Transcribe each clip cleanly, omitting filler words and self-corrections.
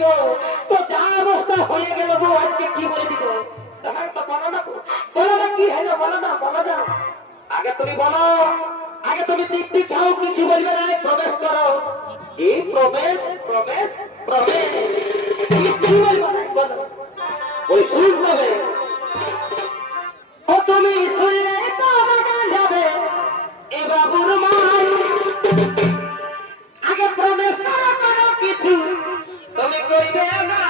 গো, তো যা অবস্থা হয়ে গেল গো, আজকে কি বলে দিব? হ্যাঁ, তো বলো না গো, বলো না কি হলো, বলো না, বলো না। আগে তুমি বলো, আগে তুমি টিকটি খাও, কিছু বলবে না, প্রবেশ করো। এই প্রবেশ, প্রবেশ, প্রবেশ, কিছু বলবে না, বলো। ওই শুনবে, ও তুমি শুনলে তো বাগান যাবে, এ বাবুর মাই আগে প্রবেশ করো, করো কিছু তুমি করিবে না।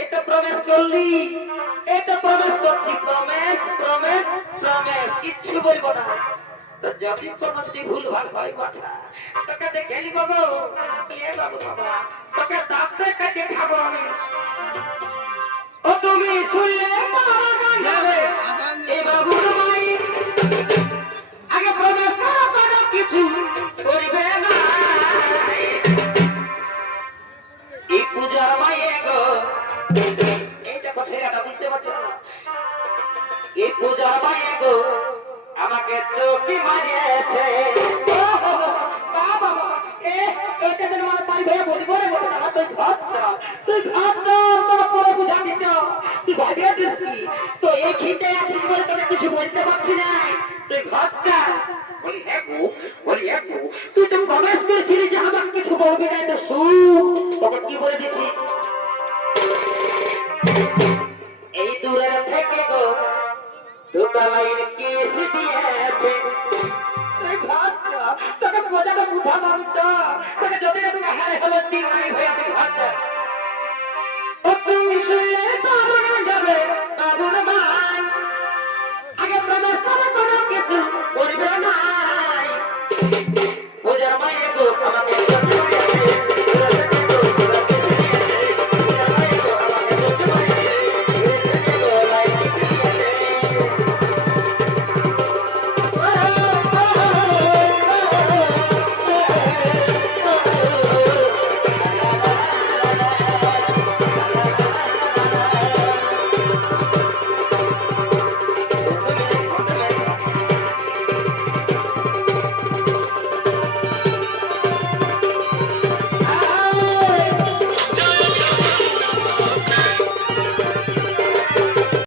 এটা প্রবেশ করলি, এটা প্রবেশ করছি, প্রবেশ, প্রবেশ, প্রবেশ, কিচ্ছু বলবো না। তো যদি কোনো যদি ভুল ভাল হয় বাছা, তোকে দেখে নিব গো, এ বাবু বাবা, তোকে দাঁতে কেটে খাবো আমি। ও তুমি শুনলে বাবা গান যাবে, এ বাবুর মাই আগে প্রবেশ করো, করো কিছু করিবে না। এই পূজার মায়ে গো, এই দেখো ছেলেটা বুঝতে পারছে না, এই পূজার মায়ে গো আমাকে চোখে মারিয়েছে। এটা যেন আমার পাই ভাইয়া বলবো রে, বলবো না, তুই ঘর চল, তুই ঘর চল, তোর পরে বুঝা দিচ্ছ, তুই ভাবিয়েছিস কি? তো এই খিটে আছিস বলে তোকে কিছু বলতে পারছি না, তুই ঘর চল। বলি হ্যাঁ গো, বলি হ্যাঁ গো, তুই তো প্রবেশ করেছিলি যে আমাকে কিছু বলবি না, তো শুন তোকে কি বলে দিচ্ছি। এই দূরের থেকে গো দুটো লাইন কিস দিয়েছে, তোকে বোঝাটা বুঝা মানছ, তোকে যদি তুমি হারে হলো দিওয়ানি হয়ে